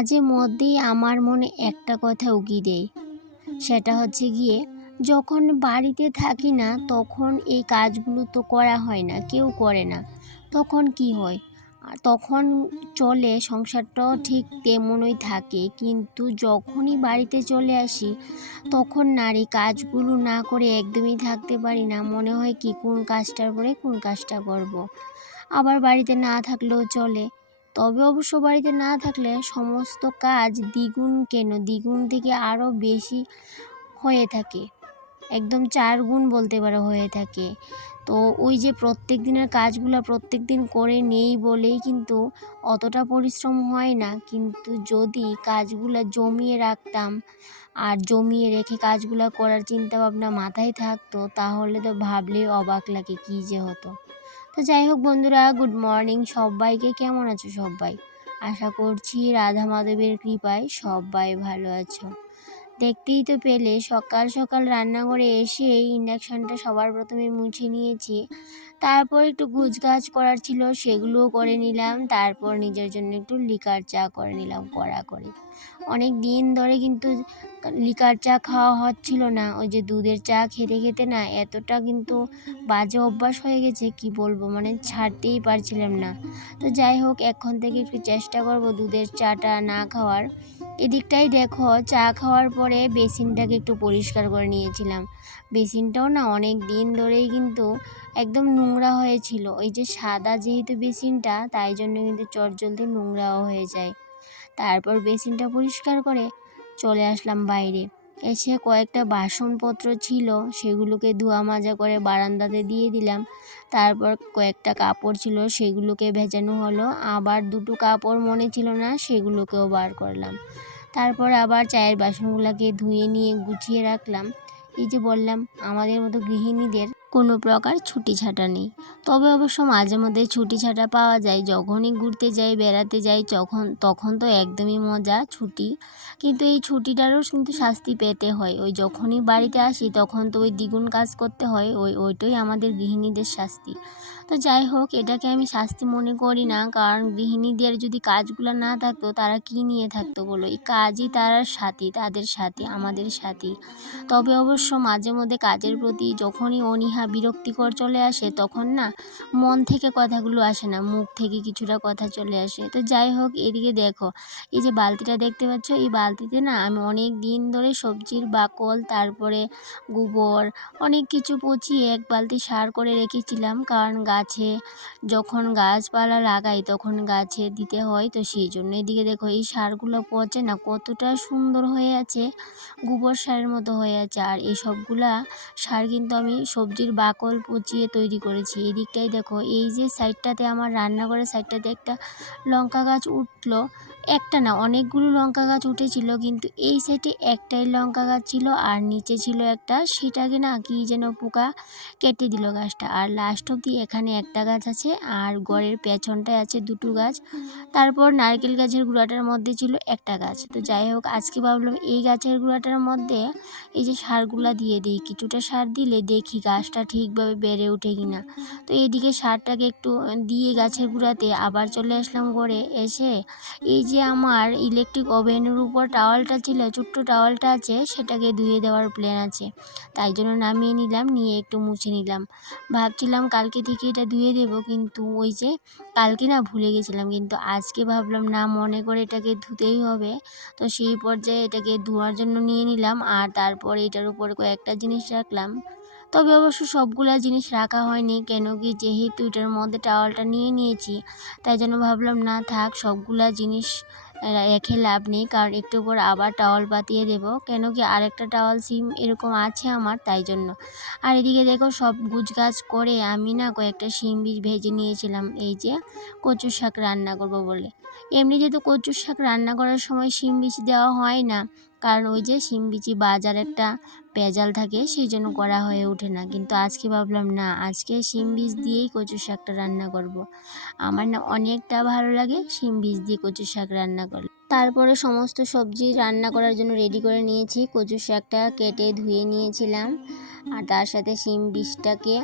মাঝে মধ্যেই আমার মনে একটা কথা উকি দেয়, সেটা হচ্ছে গিয়ে যখন বাড়িতে থাকি না তখন এই কাজগুলো তো করা হয় না, কেউ করে না। তখন কি হয়? তখন চলে সংসারটাও ঠিক তেমনই থাকে, কিন্তু যখনই বাড়িতে চলে আসি তখন নারী কাজগুলো না করে একদমই থাকতে পারি না। মনে হয় কি কোন কাজটার পরে কোন কাজটা করব। আবার বাড়িতে না থাকলেও চলে, তবে অবশ্য বাড়িতে না থাকলে সমস্ত কাজ দ্বিগুণ কেন দ্বিগুণ থেকে আরও বেশি হয়ে থাকে, একদম 4 গুণ বলতে পারো হয়ে থাকে। তো ওই যে প্রত্যেক দিনের কাজগুলো প্রত্যেক দিন করে নেই বলেই কিন্তু অতটা পরিশ্রম হয় না, কিন্তু যদি কাজগুলো জমিয়ে রাখতাম আর জমিয়ে রেখে কাজগুলো করার চিন্তা ভাবনা মাথায় থাকতো, তাহলে তো ভাবলেই অবাক লাগে কী যে হতো। তো যাই হোক বন্ধুরা, গুড মর্নিং সবাইকে। কেমন আছো সবাই? আশা করছি রাধা মাধবের কৃপায় সবাই ভালো আছো। দেখতেই তো পেলে সকাল সকাল রান্নাঘরে এসে ইন্ডাকশানটা সবার প্রথমে মুছে নিয়েছি। তারপর একটু গুছগাছ করার ছিল, সেগুলোও করে নিলাম। তারপর নিজের জন্য একটু লিকার চা করে নিলাম কড়া করে। অনেক দিন ধরে কিন্তু লিকার চা খাওয়া হচ্ছিল না। ওই যে দুধের চা খেতে খেতে না এতটা কিন্তু বাজে অভ্যাস হয়ে গেছে, কি বলবো, মানে ছাড়তেই পারছিলাম না। তো যাই হোক, এখন থেকে একটু চেষ্টা করব দুধের চাটা না খাওয়ার। এদিকটাই দেখো, চা খাওয়ার পরে বেসিনটাকে একটু পরিষ্কার করে নিয়েছিলাম। বেসিনটাও না অনেক দিন ধরেই কিন্তু একদম নোংরা হয়েছিল। ওই যে সাদা যেহেতু বেসিনটা, তাই জন্য কিন্তু চটজলদি নোংরাও হয়ে যায়। তারপর বেসিনটা পরিষ্কার করে চলে আসলাম বাইরে। এসে কয়েকটা বাসনপত্র ছিল, সেগুলোকে ধোয়া মাজা করে বারান্দাতে দিয়ে দিলাম। তারপর কয়েকটা কাপড় ছিল, সেগুলোকে ভেজানো হলো। আবার দুটো কাপড় মনে ছিল না, সেগুলোকেও বার করলাম। তারপর আবার চায়ের বাসনগুলোকে ধুয়ে নিয়ে গুছিয়ে রাখলাম। এই যে বললাম, আমাদের মতো গৃহিণীদের কোনো প্রকার ছুটি ছাটা নেই। তবে অবশ্য মাঝে মধ্যে ছুটি ছাটা পাওয়া যায়, যখনই ঘুরতে যাই বেড়াতে যাই তখন তো একদমই মজা ছুটি। কিন্তু এই ছুটিটারও কিন্তু শাস্তি পেতে হয়। ওই যখনই বাড়িতে আসি তখন তো ওই দ্বিগুণ কাজ করতে হয়, ওইটাই আমাদের গৃহিণীদের শাস্তি। তো যাই হোক, এটাকে আমি শাস্তি মনে করি না, কারণ গৃহিণীদের যদি কাজগুলো না থাকতো তারা কি নিয়ে থাকতো বলো? এই কাজই তার সাথী, তাদের সাথী, আমাদের সাথী। তবে অবশ্য মাঝে মধ্যে কাজের প্রতি যখনই অনীহা বিরক্তিকর চলে আসে, তখন না মন থেকে কথাগুলো আসে না, মুখ থেকে কিছুটা কথা চলে আসে। তো যাই হোক, এদিকে দেখো, এই যে বালতিটা দেখতে পাচ্ছ, এই বালতিতে না আমি অনেক দিন ধরে সবজির বাকল, তারপরে গোবর, অনেক কিছু পচিয়ে এক বালতি সার করে রেখেছিলাম, কারণ গাছে যখন গাছপালা লাগাই তখন গাছে দিতে হয়, তো সেই জন্য। এদিকে দেখো, এই সারগুলো পচে না কতটা সুন্দর হয়ে আছে, গোবর সারের মতো হয়ে আছে। আর এই সবগুলা সার কিন্তু আমি সবজির বাকল পচিয়ে তৈরি করেছি। এই দিকটাই দেখো, এই যে সাইডটাতে আমার রান্নাঘরের সাইডটাতে একটা লঙ্কা গাছ উঠলো, একটা না অনেকগুলো লঙ্কা গাছ উঠেছিল, কিন্তু এই সাইডে একটাই লঙ্কা গাছ ছিল আর নিচে ছিল একটা, সেটাকে না কি যেন পোকা কেটে দিল গাছটা। আর লাস্ট অবধি এখানে একটা গাছ আছে আর ঘরের পেছনটায় আছে দুটো গাছ। তারপর নারকেল গাছের গুঁড়াটার মধ্যে ছিল একটা গাছ। তো যাই হোক, আজকে ভাবলাম এই গাছের গুঁড়াটার মধ্যে এই যে সারগুলা দিয়ে দিই, কিছুটা সার দিলে দেখি গাছটা ঠিকভাবে বেড়ে ওঠে কিনা। তো এইদিকে সারটাকে একটু দিয়ে গাছের গুঁড়াতে আবার চলে আসলাম ঘরে। এসে এই যে আমার ইলেকট্রিক ওভেনের উপর টাওয়ালটা ছিল, ছোট্ট টাওয়ালটা আছে, সেটাকে ধুয়ে দেওয়ার প্ল্যান আছে, তাই জন্য নামিয়ে নিলাম, নিয়ে একটু মুছে নিলাম। ভাবছিলাম কালকে থেকে এটা ধুয়ে দেবো, কিন্তু ওই যে কালকে না ভুলে গেছিলাম, কিন্তু আজকে ভাবলাম না, মনে করে এটাকে ধুতেই হবে। তো সেই পর্যায়ে এটাকে ধোয়ার জন্য নিয়ে নিলাম, আর তারপর এটার উপর কয়েকটা জিনিস রাখলাম। তবে অবশ্য সবগুলা জিনিস রাখা হয়নি, কেন কি যেহেতু এটার মধ্যে টাওয়ালটা নিয়ে নিয়েছি, তাই জন্য ভাবলাম না থাক, সবগুলা জিনিস রেখে লাভ নেই, কারণ একটু পর আবার টাওয়াল পাতিয়ে দেব, কেন কি আরেকটা টাওয়াল সিম এরকম আছে আমার, তাই জন্য। আর এদিকে দেখো, সব গুছগাছ করে আমি না কয়েকটা শিম বীজ ভেজে নিয়েছিলাম, এই যে কচুর শাক রান্না করব বলে। এমনিতে তো কচুর শাক রান্না করার সময় শিম বীজ দেওয়া হয় না, কারণ ওই যে শিম বীজে বাজার একটা ভেজাল থাকে, সেই জন্য করা হয়ে ওঠে না। কিন্তু আজকে ভাবলাম না, আজকে শিম বীজ দিয়েই কচুর শাকটা রান্না করব। আমার না অনেকটা ভালো লাগে শিম বীজ দিয়ে কচুর শাক রান্না করলে। তারপরে সমস্ত সবজি রান্না করার জন্য রেডি করে নিয়েছি। কচুর শাকটা কেটে ধুয়ে নিয়েছিলাম, আর তার সাথে শিম বীজটাকে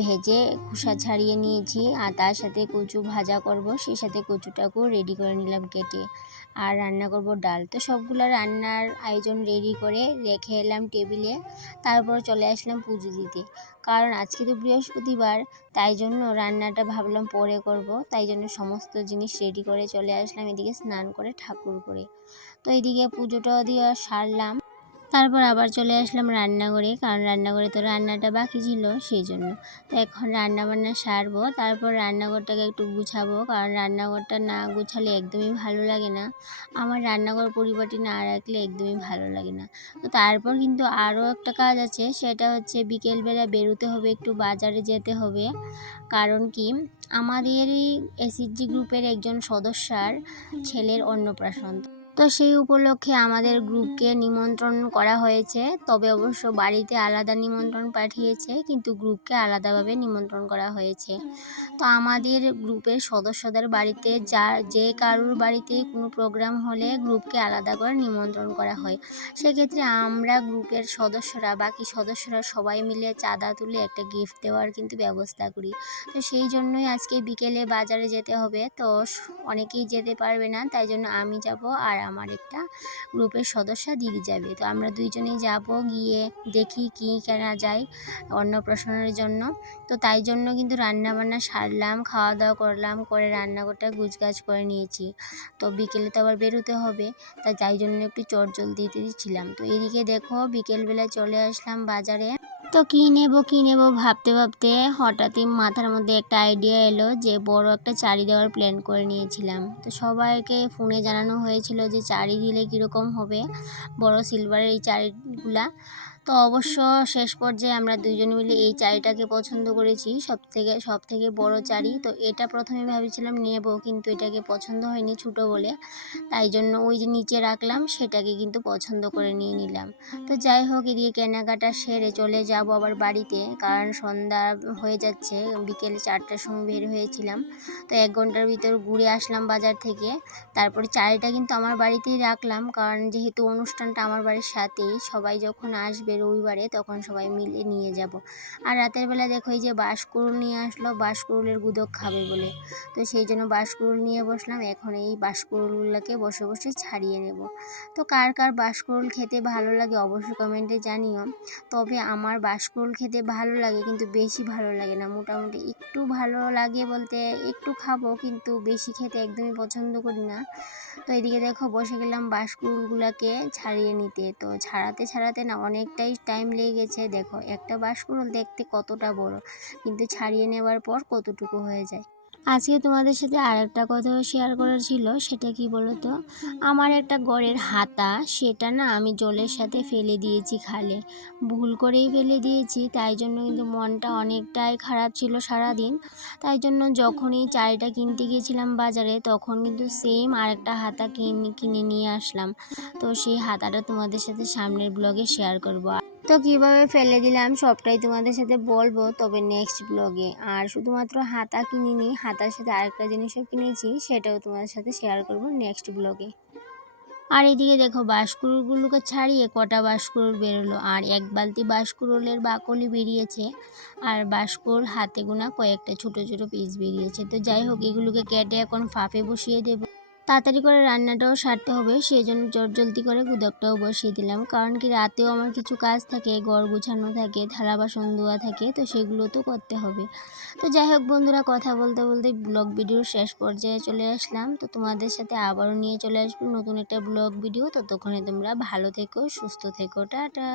ভেজে খোসা ছাড়িয়ে নিয়েছি। আর তার সাথে কচু ভাজা করব, সেই সাথে কচুটাকেও রেডি করে নিলাম কেটে। আর রান্না করব ডাল। তো সবগুলো রান্নার আয়োজন রেডি করে রেখে এলাম টেবিলে। তারপর চলে আসলাম পুজো দিতে, কারণ আজকে তো বৃহস্পতিবার, তাই জন্য রান্নাটা ভাবলাম পরে করব। তাই জন্য সমস্ত জিনিস রেডি করে চলে আসলাম এদিকে স্নান করে ঠাকুর করে। তো এদিকে পুজোটা দিয়ে সারলাম। তারপর আবার চলে আসলাম রান্নাঘরে, কারণ রান্নাঘরে তো রান্নাটা বাকি ছিল সেই জন্য। তো এখন রান্নাবান্না সারবো, তারপর রান্নাঘরটাকে একটু গুছাবো, কারণ রান্নাঘরটা না গুছালে একদমই ভালো লাগে না। আমার রান্নাঘর পরিপাটি না রাখলে একদমই ভালো লাগে না। তো তারপর কিন্তু আরও একটা কাজ আছে, সেটা হচ্ছে বিকেলবেলা বেরোতে হবে, একটু বাজারে যেতে হবে। কারণ কি, আমাদেরই এসএইচজি গ্রুপের একজন সদস্যার ছেলের অন্নপ্রাশন। তো সেই উপলক্ষে আমাদের গ্রুপকে নিমন্ত্রণ করা হয়েছে, তবে অবশ্য বাড়িতে আলাদা নিমন্ত্রণ পাঠিয়েছে, কিন্তু গ্রুপকে আলাদাভাবে নিমন্ত্রণ করা হয়েছে। তো আমাদের গ্রুপের সদস্যদের বাড়িতে যে কারোর বাড়িতে কোনো প্রোগ্রাম হলে গ্রুপকে আলাদা করে নিমন্ত্রণ করা হয়। সেক্ষেত্রে আমরা গ্রুপের সদস্যরা, বাকি সদস্যরা সবাই মিলে চাঁদা তুলে একটা গিফট দেওয়ার কিন্তু ব্যবস্থা করি। তো সেই জন্যই আজকে বিকেলে বাজারে যেতে হবে। তো অনেকেই যেতে পারবে না, তাই জন্য আমি যাব আর আমার একটা গ্রুপের সদস্য দিদি যাবে। তো আমরা দুইজনেই যাব, গিয়ে দেখি কি কেনা যায় অন্নপ্রাশনের জন্য। তো তাই জন্য কিন্তু রান্নাবান্না সারলাম, খাওয়া দাওয়া করলাম, করে রান্নাঘরটা গুছগাছ করে নিয়েছি। তো বিকেলে তো আবার বেরোতে হবে, তাই জন্য একটু চটজলদি দিচ্ছিলাম। তো এদিকে দেখো বিকেলবেলা চলে আসলাম বাজারে। তো কী নেব ভাবতে ভাবতে হঠাৎই মাথার মধ্যে একটা আইডিয়া এলো যে বড় একটা চাড়ি দেওয়ার প্ল্যান করে নিয়েছিলাম। তো সবাইকে ফোনে জানানো হয়েছিল যে চাড়ি দিলে কীরকম হবে, বড় সিলভারের এই চাড়িগুলা। তো অবশ্য শেষ পর্যায়ে আমরা দুইজন মিলে এই চাড়িটাকে পছন্দ করেছি, সব থেকে বড় চাড়ি। তো এটা প্রথমে ভেবেছিলাম নেব, কিন্তু এটাকে পছন্দ হয়নি ছোটো বলে, তাই জন্য ওই যে নিচে রাখলাম সেটাকে কিন্তু পছন্দ করে নিয়ে নিলাম। তো যাই হোক, এদিকে কেনাকাটা সেরে চলে যাব আবার বাড়িতে, কারণ সন্ধ্যা হয়ে যাচ্ছে। বিকেলে 4টার সময় বের হয়েছিলাম, তো 1 ঘন্টার ভিতর ঘুরে আসলাম বাজার থেকে। তারপরে চাড়িটা কিন্তু আমার বাড়িতেই রাখলাম, কারণ যেহেতু অনুষ্ঠানটা আমার বাড়ির সাথেই, সবাই যখন আসবে রবিবারে তখন সবাই মিলে নিয়ে যাব। আর রাতের বেলা দেখো এই যে বাঁশকুড়ুল নিয়ে আসলো, বাঁশকুড়ুলের গুদক খাবে বলে। তো সেই জন্য বাঁশকুড়ুল নিয়ে বসলাম। এখন এই বাঁশকুড়ুলগুলোকে বসে বসে ছাড়িয়ে নেব। তো কার কার বাঁশকুড়ুল খেতে ভালো লাগে অবশ্যই কমেন্টে জানিও। তবে আমার বাঁশকুড়ুল খেতে ভালো লাগে, কিন্তু বেশি ভালো লাগে না, মোটামুটি একটু ভালো লাগে বলতে একটু খাবো, কিন্তু বেশি খেতে একদমই পছন্দ করি না। তো এদিকে দেখো বসে গেলাম বাঁশকুড়ুলগুলোকে ছাড়িয়ে নিতে। তো ছাড়াতে না অনেকটাই টাইম লেগে গেছে। দেখো একটা বাঁশকুড়ুল দেখতে কতটা বড়, কিন্তু ছাড়িয়ে নেওয়ার পর কতটুকু হয়ে যায়। আজকে তোমাদের সাথে আরেকটা কথাও শেয়ার করার ছিল, সেটা কি বলো তো, আমার একটা ঘরের হাতা, সেটা না আমি জলের সাথে ফেলে দিয়েছি খালে, ভুল করেই ফেলে দিয়েছি। তাই জন্য কিন্তু মনটা অনেকটাই খারাপ ছিল সারাদিন। তাই জন্য যখনই চাইটা কিনতে গিয়েছিলাম বাজারে, তখন কিন্তু সেম আরেকটা হাতা কিনে নিয়ে আসলাম। তো সেই হাতাটা তোমাদের সাথে সামনের ব্লগে শেয়ার করব। তো কিভাবে ফেলে দিলাম সবটাই তোমাদের সাথে বলবো, তবে নেক্সট ব্লগে। আর শুধুমাত্র হাতা কিনিনি, হাতার সাথে আরেকটা জিনিসও কিনেছি, সেটাও তোমাদের সাথে শেয়ার করব নেক্সট ব্লগে। আর এদিকে দেখো বাঁশকুড়ুলগুলোকে ছাড়িয়ে কটা বাঁশকুড়ুল বেরোলো, আর 1 বালতি বাঁশকুড়ুলের বাকলি বেরিয়েছে, আর বাঁশকুড়ুল হাতে গোনা কয়েকটা ছোট ছোট পিস বেরিয়েছে। তো যাই হোক, এগুলোকে কেটে এখন ফাঁপে বসিয়ে দেবো। তাড়াতাড়ি করে রান্নাটাও সারতে হবে, সেই জন্য জলদি করে গুদকটাও বসিয়ে দিলাম। কারণ কি, রাতেও আমার কিছু কাজ থাকে, ঘর গুছানো থাকে, থালা বাসন ধোয়া থাকে, তো সেগুলো তো করতে হবে। তো যাই হোক বন্ধুরা, কথা বলতে বলতে ব্লগ ভিডিওর শেষ পর্যায়ে চলে আসলাম। তো তোমাদের সাথে আবারও নিয়ে চলে আসবো নতুন একটা ব্লগ ভিডিও। ততক্ষণে তোমরা ভালো থেকো, সুস্থ থেকো, টাটা।